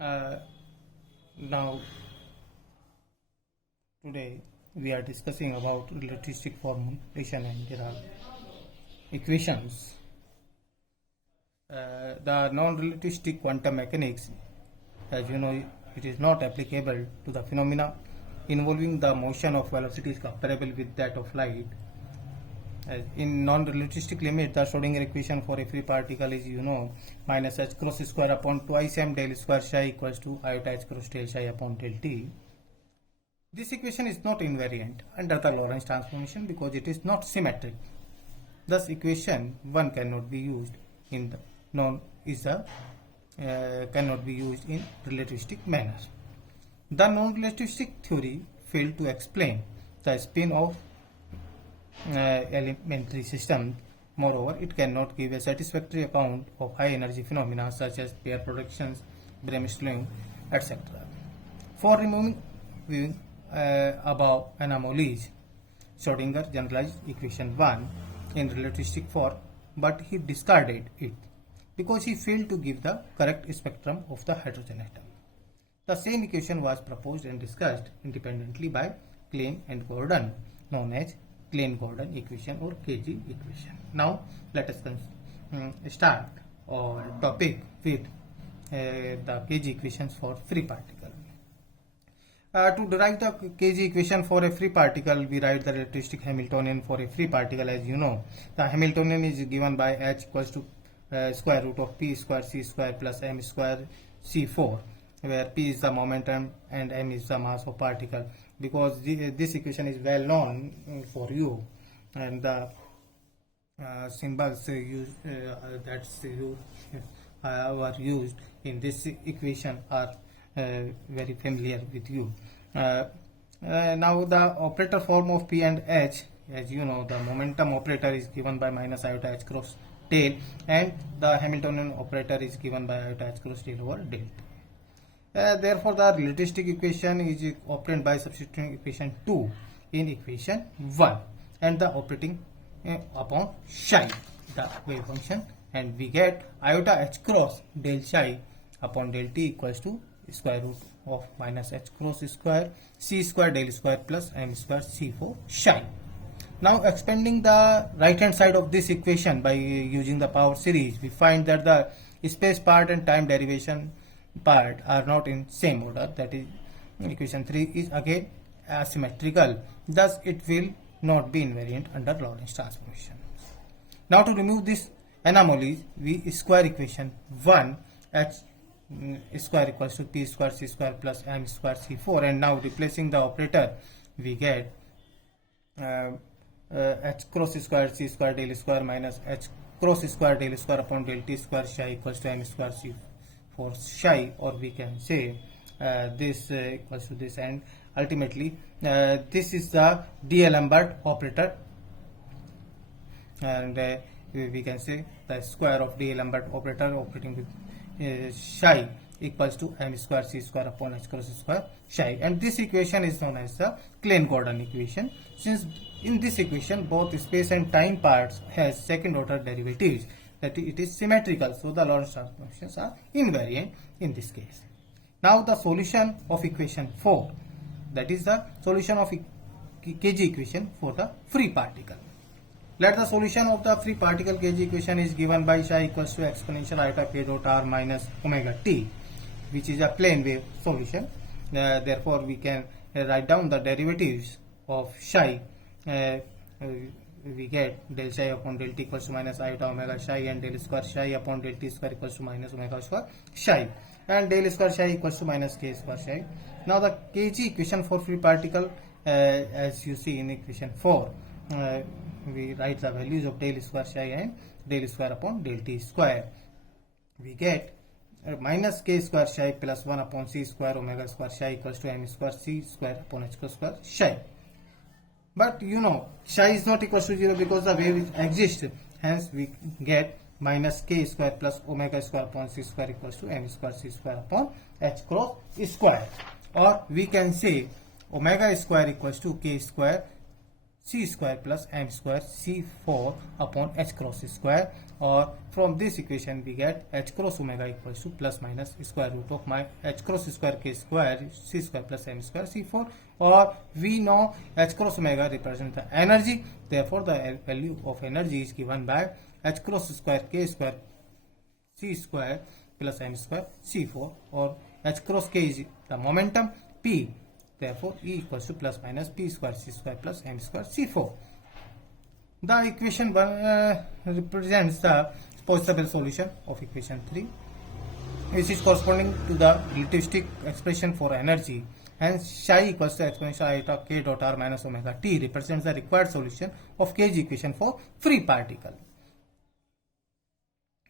Uh, Now, today we are discussing about relativistic formulation and there are equations. The non-relativistic quantum mechanics, as you know, it is not applicable to the phenomena involving the motion of velocities comparable with that of light. In non-relativistic limit, the Schrodinger equation for a free particle is, minus h cross square upon twice m del square psi equals to iota h cross del psi upon del t. This equation is not invariant under the Lorentz transformation because it is not symmetric. Thus, equation 1 cannot be used in the cannot be used in relativistic manner. The non-relativistic theory failed to explain the spin of elementary system. Moreover, it cannot give a satisfactory account of high energy phenomena such as pair productions, bremsstrahlung, etc. For removing above anomalies, Schrodinger generalized equation 1 in relativistic form, but he discarded it because he failed to give the correct spectrum of the hydrogen atom. The same equation was proposed and discussed independently by Klein and Gordon, known as Klein-Gordon equation or KG equation. Now let us start our topic with the KG equations for free particle. To derive the KG equation for a free particle, we write the relativistic Hamiltonian for a free particle. As you know, the Hamiltonian is given by h equals to square root of p square c square plus m square c4, where p is the momentum and m is the mass of particle. Because this equation is well known for you, and the symbols were used in this equation are very familiar with you. Now the operator form of P and H, as you know, the momentum operator is given by minus iota h cross del, and the Hamiltonian operator is given by iota h cross del over del. Therefore, the relativistic equation is obtained by substituting equation 2 in equation 1 and the operating upon psi, the wave function, and we get iota h cross del psi upon del t equals to square root of minus h cross square c square del square plus m square c4 psi. Now, expanding the right hand side of this equation by using the power series, we find that the space part and time derivation part are not in same order. That is, equation 3 is again asymmetrical. Thus, it will not be invariant under Lorentz transformation. Now, to remove this anomalies, we square equation 1 h square equals to p square c square plus m square c4, and now replacing the operator, we get h cross square c square del square minus h cross square del square upon del t square psi equals to m square c4 psi, or we can say this equals to this, and ultimately this is the D'Alembert operator, and we can say the square of D'Alembert operator operating with psi equals to m square c square upon h cross square psi, and this equation is known as the Klein-Gordon equation, since in this equation both space and time parts has second order derivatives, that it is symmetrical, so the Lorentz transformations are invariant in this case. Now the solution of equation 4, that is the solution of KG equation for the free particle. Let the solution of the free particle KG equation is given by psi equals to exponential iota k dot r minus omega t, which is a plane wave solution. Therefore, we can write down the derivatives of psi. We get del psi upon del t equals to minus iota omega psi, and del square psi upon del t square equals to minus omega square psi, and del square psi equals to minus k square psi. Now the KG equation for free particle, as you see in equation 4, we write the values of del square psi and del square upon del t square. We get minus k square psi plus 1 upon c square omega square psi equals to m square c square upon h square psi. But you know, psi is not equal to 0 because the wave exists. Hence, we get minus k square plus omega square upon c square equals to m square c square upon h cross square. Or we can say omega square equals to k square c square plus m square c4 upon h cross square, or from this equation we get h cross omega equals to plus minus square root of my h cross square k square c square plus m square c4, or we know h cross omega represents the energy, therefore the value of energy is given by h cross square k square c square plus m square c4, or h cross k is the momentum p, therefore E equals to plus minus p square c square plus m square c4. The equation 1 represents the possible solution of equation 3, which is corresponding to the relativistic expression for energy, and psi equals to exponential iota k dot r minus omega t represents the required solution of Kg equation for free particle.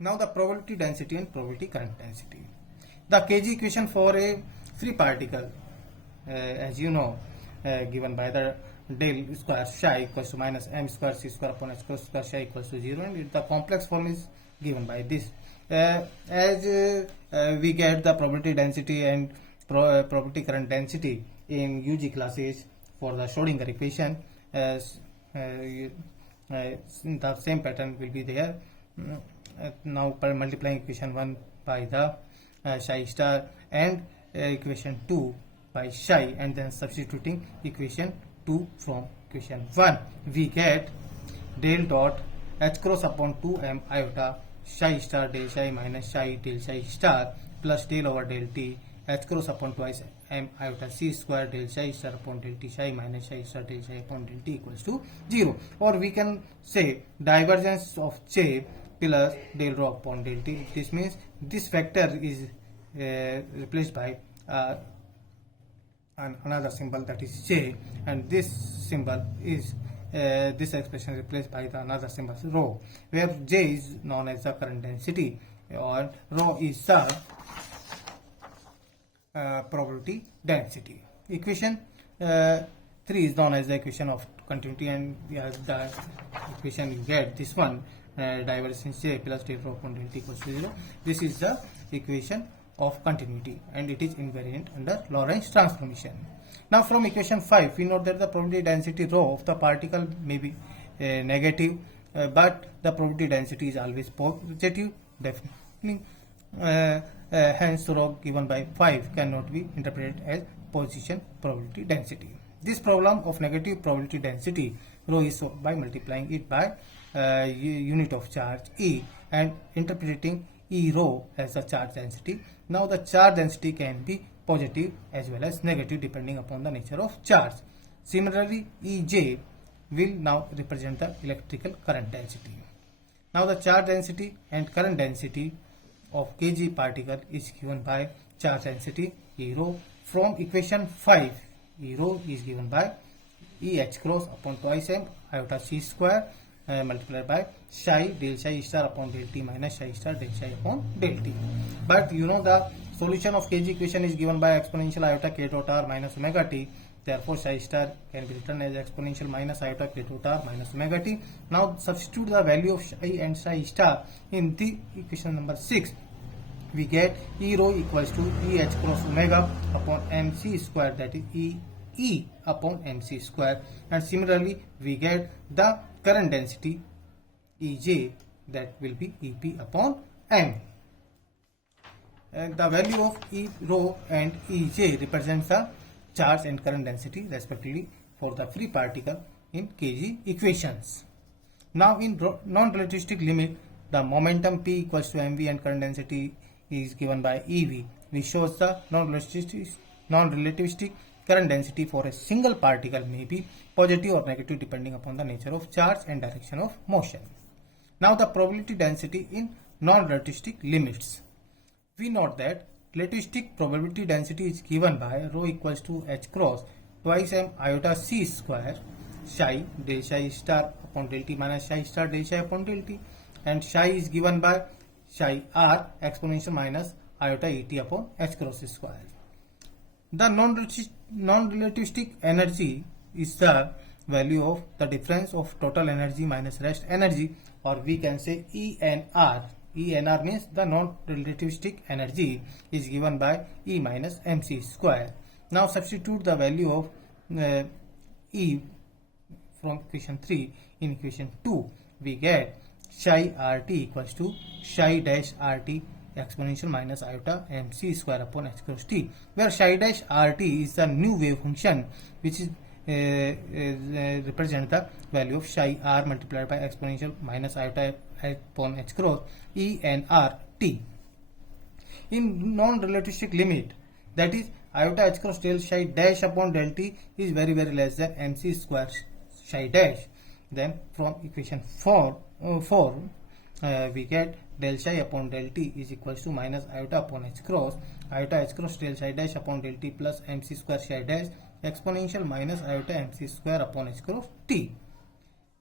Now the probability density and probability current density. The Kg equation for a free particle, as you know, given by the del square psi equals to minus m square c square upon h cross square psi equals to 0, and the complex form is given by this. As we get the probability density and probability current density in UG classes for the Schrodinger equation, the same pattern will be there. Now multiplying equation 1 by the psi star and equation 2 by psi, and then substituting equation 2 from equation 1, we get del dot h cross upon 2m iota psi star del psi minus psi del psi star plus del over del t h cross upon twice m iota c square del psi star upon del t psi minus psi star del psi upon del t equals to 0, or we can say divergence of J plus del rho upon del t. This means this factor is replaced by another symbol, that is J, and this symbol is this expression replaced by the another symbol rho, where J is known as the current density or rho is the probability density. Equation 3 is known as the equation of continuity, and the equation you get this one, divergence J plus del rho upon del t equals to 0. This is the equation of continuity, and it is invariant under Lorentz transformation. Now from equation 5 we note that the probability density rho of the particle may be negative, but the probability density is always positive, definitely. Hence rho given by 5 cannot be interpreted as position probability density. This problem of negative probability density rho is solved by multiplying it by unit of charge E and interpreting E rho as the charge density. Now the charge density can be positive as well as negative depending upon the nature of charge. Similarly, Ej will now represent the electrical current density. Now the charge density and current density of Kg particle is given by charge density E rho. From equation 5, E rho is given by E h cross upon twice m iota c square multiplied by psi del psi star upon del t minus psi star del psi upon del t. But you know the solution of Kg equation is given by exponential iota k dot r minus omega t. Therefore, psi star can be written as exponential minus iota k dot r minus omega t. Now substitute the value of psi and psi star in the equation number 6. We get E rho equals to E h cross omega upon mc square, that is E upon mc square, and similarly we get the current density Ej, that will be Ep upon m. And the value of E rho and Ej represents the charge and current density respectively for the free particle in Kg equations. Now in non-relativistic limit, the momentum P equals to mv and current density is given by Ev, which shows the non-relativistic current density for a single particle may be positive or negative depending upon the nature of charge and direction of motion. Now the probability density in non-relativistic limits. We note that relativistic probability density is given by rho equals to h cross twice m iota c square psi del psi star upon del t minus psi star del psi upon del t, and psi is given by psi r exponential minus iota et upon h cross square. The non-relativistic energy is the value of the difference of total energy minus rest energy, or we can say ENR. ENR means the non-relativistic energy is given by E minus mc square. Now substitute the value of E from equation 3 in equation 2 we get psi rt equals to psi dash rt exponential minus iota mc square upon h cross t, where psi dash rt is the new wave function which is represent the value of psi r multiplied by exponential minus iota upon h cross e n r t. In non-relativistic limit, that is iota h cross del psi dash upon del t is very less than mc square psi dash. Then from equation 4 we get del psi upon del t is equals to minus iota upon h cross del psi dash upon del t plus mc square psi dash exponential minus iota mc square upon h cross t.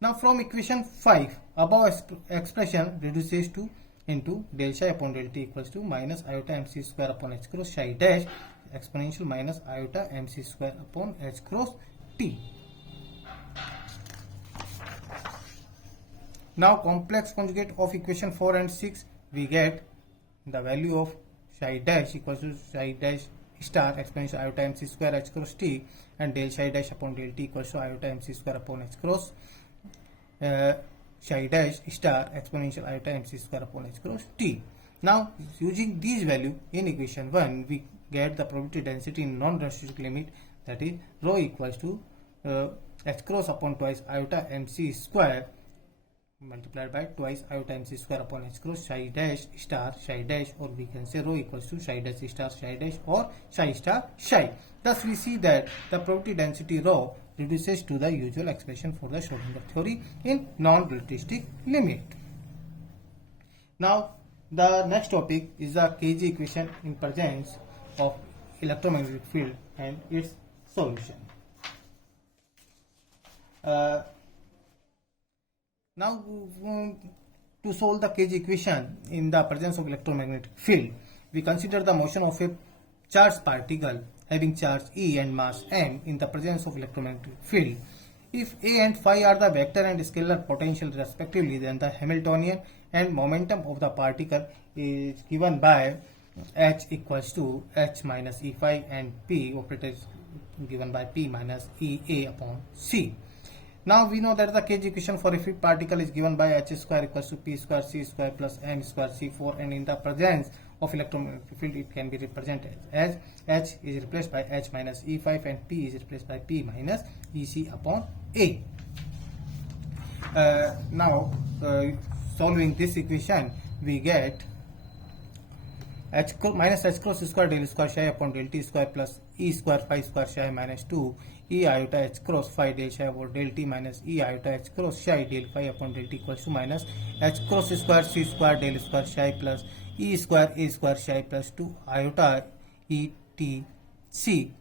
Now from equation 5, above expression reduces to into del psi upon del t equals to minus iota mc square upon h cross psi dash exponential minus iota mc square upon h cross t. Now complex conjugate of equation 4 and 6, we get the value of psi dash equals to psi dash star exponential iota mc square h cross t, and del psi dash upon del t equals to iota mc square upon h cross psi dash star exponential iota mc square upon h cross t. Now using these value in equation 1 we get the probability density in non-relativistic limit, that is rho equals to h cross upon twice iota mc square multiplied by twice iota mc square upon h cross psi dash star psi dash, or we can say rho equals to psi dash star psi dash or psi star psi. Thus we see that the probability density rho reduces to the usual expression for the Schrodinger theory in non-relativistic limit. Now the next topic is the KG equation in presence of electromagnetic field and its solution. Now to solve the KG equation in the presence of electromagnetic field, we consider the motion of a charged particle having charge E and mass m in the presence of electromagnetic field. If A and phi are the vector and scalar potential respectively, then the Hamiltonian and momentum of the particle is given by H equals to H minus E phi, and P operator is given by P minus E A upon C. Now we know that the KG equation for a free particle is given by H square equals to P square C square plus M square C4, and in the presence of electromagnetic field it can be represented as H is replaced by H minus E5 and P is replaced by P minus EC upon A. Solving this equation we get minus h cross square del square psi upon del t square plus E square phi square psi minus 2 E iota h cross phi del psi over del t minus E iota h cross psi del phi upon del t equals to minus h cross square c square del square psi plus E square A square psi plus 2 iota E t c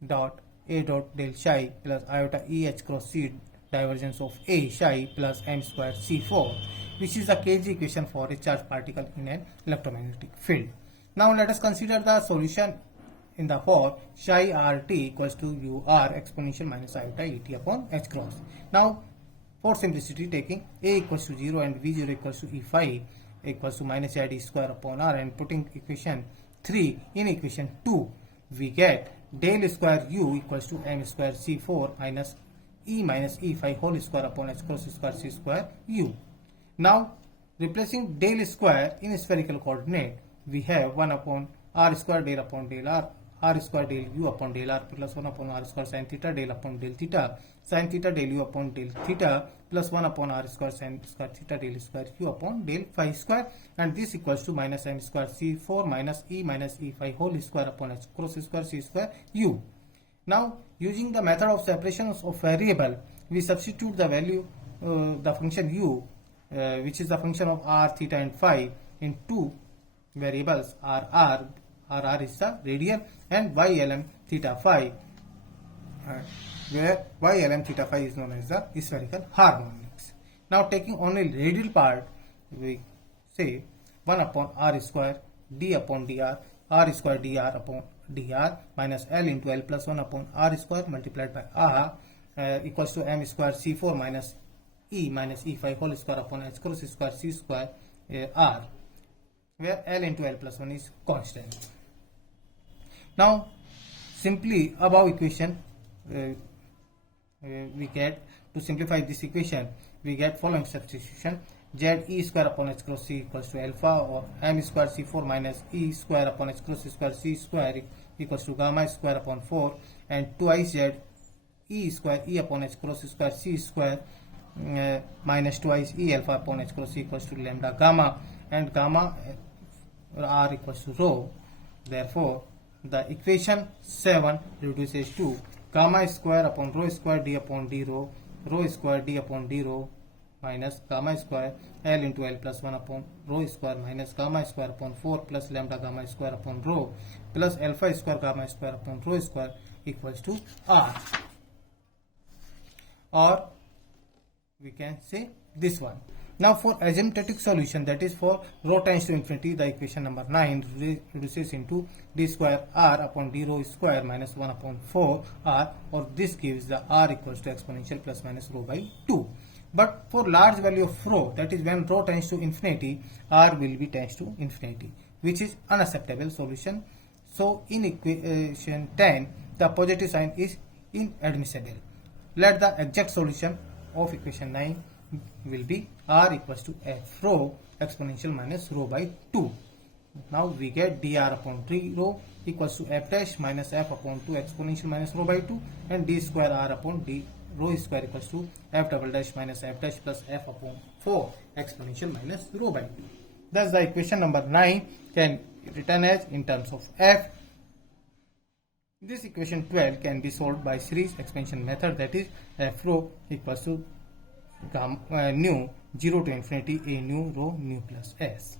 dot A dot del psi plus iota E h cross c divergence of A psi plus M square C4, which is the KG equation for a charged particle in an electromagnetic field. Now let us consider the solution in the form psi rt equals to ur exponential minus iota et upon h cross. Now for simplicity, taking A equals to 0 and V0 equals to E phi equals to minus id square upon r, and putting equation 3 in equation 2, we get del square u equals to m square c4 minus E phi whole square upon h cross square c square u. Now replacing del square in spherical coordinate, we have 1 upon r square del upon del r square del u upon del r plus 1 upon r square sin theta del upon del theta sin theta del u upon del theta plus 1 upon r square sin square theta del square u upon del phi square, and this equals to minus m square c4 minus E phi whole square upon h cross square c square u. Now using the method of separations of variable, we substitute the value the function u which is the function of r, theta and phi in two variables r is the radian and ylm theta phi, where ylm theta phi is known as the spherical harmonics. Now taking only radial part, we say 1 upon r square d upon dr r square dr upon dr minus L into L plus 1 upon r square multiplied by r equals to m square c4 minus E phi whole square upon h cross square c square r, where L into L plus 1 is constant. Now simply above equation we get to simplify this equation, we get following substitution: z e square upon h cross c equals to alpha, or m square c4 minus e square upon h cross square c square equals to gamma square upon 4, and twice z e square e upon h cross square c square minus twice e alpha upon h cross c equals to lambda gamma, and gamma r equals to rho. Therefore, the equation 7 reduces to gamma square upon rho square d upon d rho, rho square d upon d rho, minus gamma square L into L plus 1 upon rho square minus gamma square upon 4 plus lambda gamma square upon rho plus alpha square gamma square upon rho square equals to R. Or we can say this one. Now for asymptotic solution, that is for rho tends to infinity, the equation number 9 reduces into d square r upon d rho square minus 1 upon 4 r, or this gives the r equals to exponential plus minus rho by 2. But for large value of rho, that is when rho tends to infinity, r will be tends to infinity, which is unacceptable solution. So in equation 10, the positive sign is inadmissible. Let the exact solution of equation 9 will be r equals to f rho exponential minus rho by 2. Now we get dr upon d rho equals to f dash minus f upon 2 exponential minus rho by 2, and d square r upon d rho square equals to f double dash minus f dash plus f upon 4 exponential minus rho by 2. Thus the equation number 9 can be written as in terms of f. This equation 12 can be solved by series expansion method, that is f rho equals to nu 0 to infinity a nu rho nu plus s,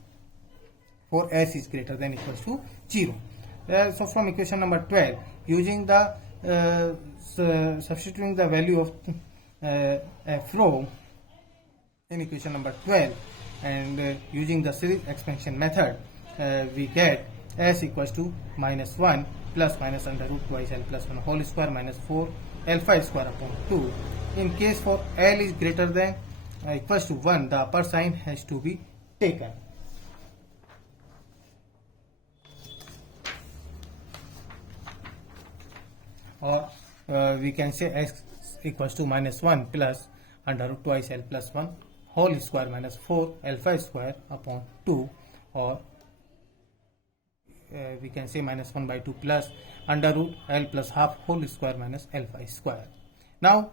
for s is greater than equals to 0. So from equation number 12, using the substituting the value of f rho in equation number 12 and using the series expansion method, we get s equals to minus 1 plus minus under root twice L plus 1 whole square minus 4 alpha square upon 2. In case for L is greater than equals to 1, the upper sign has to be taken. Or we can say x equals to minus 1 plus under root twice L plus 1 whole square minus 4 alpha square upon 2, or we can say minus 1 by 2 plus under root L plus half whole square minus alpha square. Now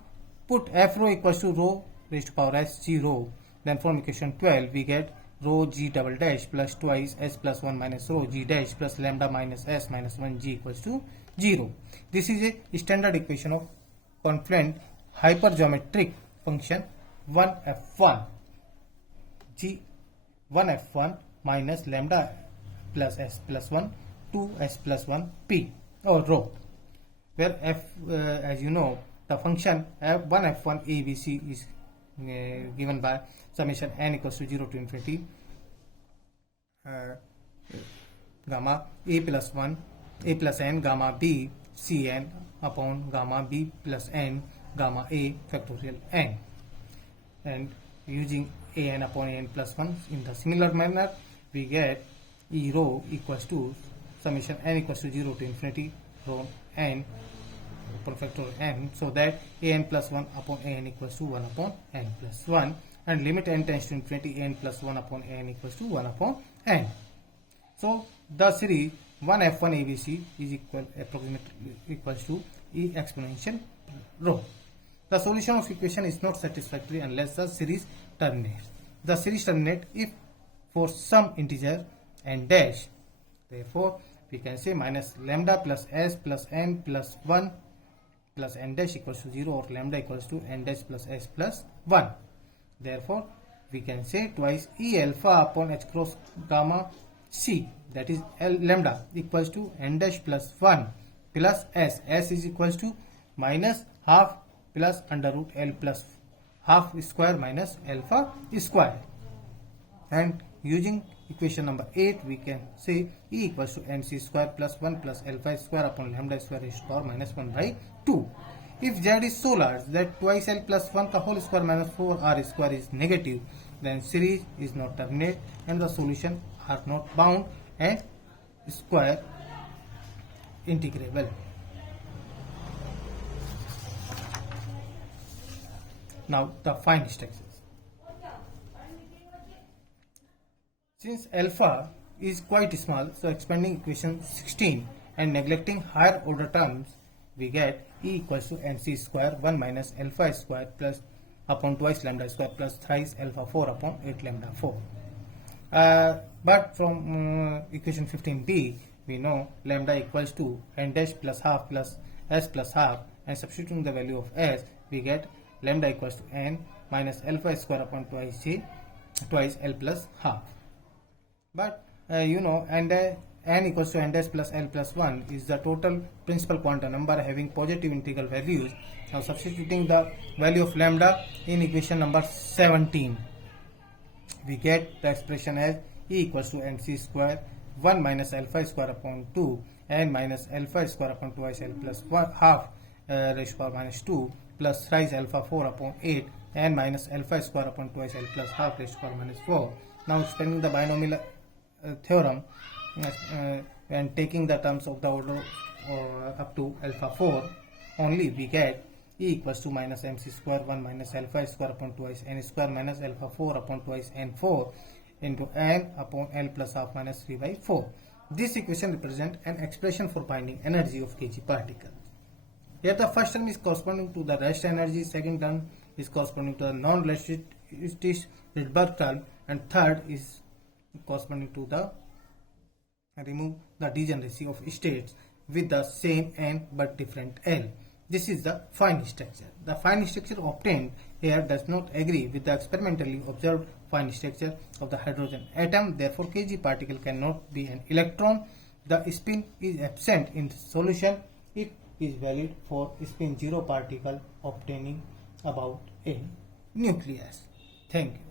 put f rho equals to rho raised to power s g rho. Then from equation 12 we get rho g double dash plus twice s plus 1 minus rho g dash plus lambda minus s minus 1 g equals to 0. This is a standard equation of confluent hypergeometric function 1f1 g 1f1 minus lambda plus s plus 1 2s plus 1 p, or rho, where f as you know the function f1 abc is given by summation n equals to 0 to infinity gamma a plus 1 a plus n gamma b cn upon gamma b plus n gamma a factorial n, and using an upon an plus 1 in the similar manner we get e rho equals to summation n equals to 0 to infinity rho n upon factorial n, so that an plus 1 upon an equals to 1 upon n plus 1, and limit n tends to infinity n plus 1 upon n equals to 1 upon n. So the series 1f1 abc is approximately equals to e exponential rho. The solution of equation is not satisfactory unless the series terminates. The series terminates if for some integer n dash. Therefore we can say minus lambda plus s plus n plus 1 plus n dash equals to 0, or lambda equals to n dash plus s plus 1. Therefore we can say twice e alpha upon h cross gamma c, that is L lambda equals to n dash plus 1 plus s is equals to minus half plus under root L plus half square minus alpha square. And using equation number 8 we can say e equals to nc square plus 1 plus alpha square upon lambda square raised to power minus 1 by 2. If z is so large that twice L plus 1 the whole square minus 4 r square is negative, then series is not terminate and the solution are not bound and square integrable. Now the fine structures. Since alpha is quite small, so expanding equation 16 and neglecting higher order terms, we get E equals to nc square 1 minus alpha square plus upon twice lambda square plus thrice alpha 4 upon 8 lambda 4. But from equation 15b, we know lambda equals to n dash plus half plus s plus half, and substituting the value of s, we get lambda equals to n minus alpha square upon twice l plus half. But n equals to n dash plus l plus 1 is the total principal quantum number having positive integral values. Now substituting the value of lambda in equation number 17, we get the expression as E equals to nc square 1 minus alpha square upon 2 n minus alpha square upon twice l plus 1 half raised to power minus 2 plus thrice alpha 4 upon 8 n minus alpha square upon twice l plus half raised to power minus 4. Now extending the binomial theorem and taking the terms of the order up to alpha 4 only, we get E equals to minus mc square 1 minus alpha square upon twice n square minus alpha 4 upon twice n 4 into n upon l plus half minus 3 by 4. This equation represents an expression for finding energy of Kg particle. Here the first term is corresponding to the rest energy, second term is corresponding to the non-relativistic Rydberg term, and third is corresponding to the remove the degeneracy of states with the same n but different L. This is the fine structure. The fine structure obtained here does not agree with the experimentally observed fine structure of the hydrogen atom. Therefore, Kg particle cannot be an electron. The spin is absent in the solution. It is valid for spin 0 particle obtaining about a nucleus. Thank you.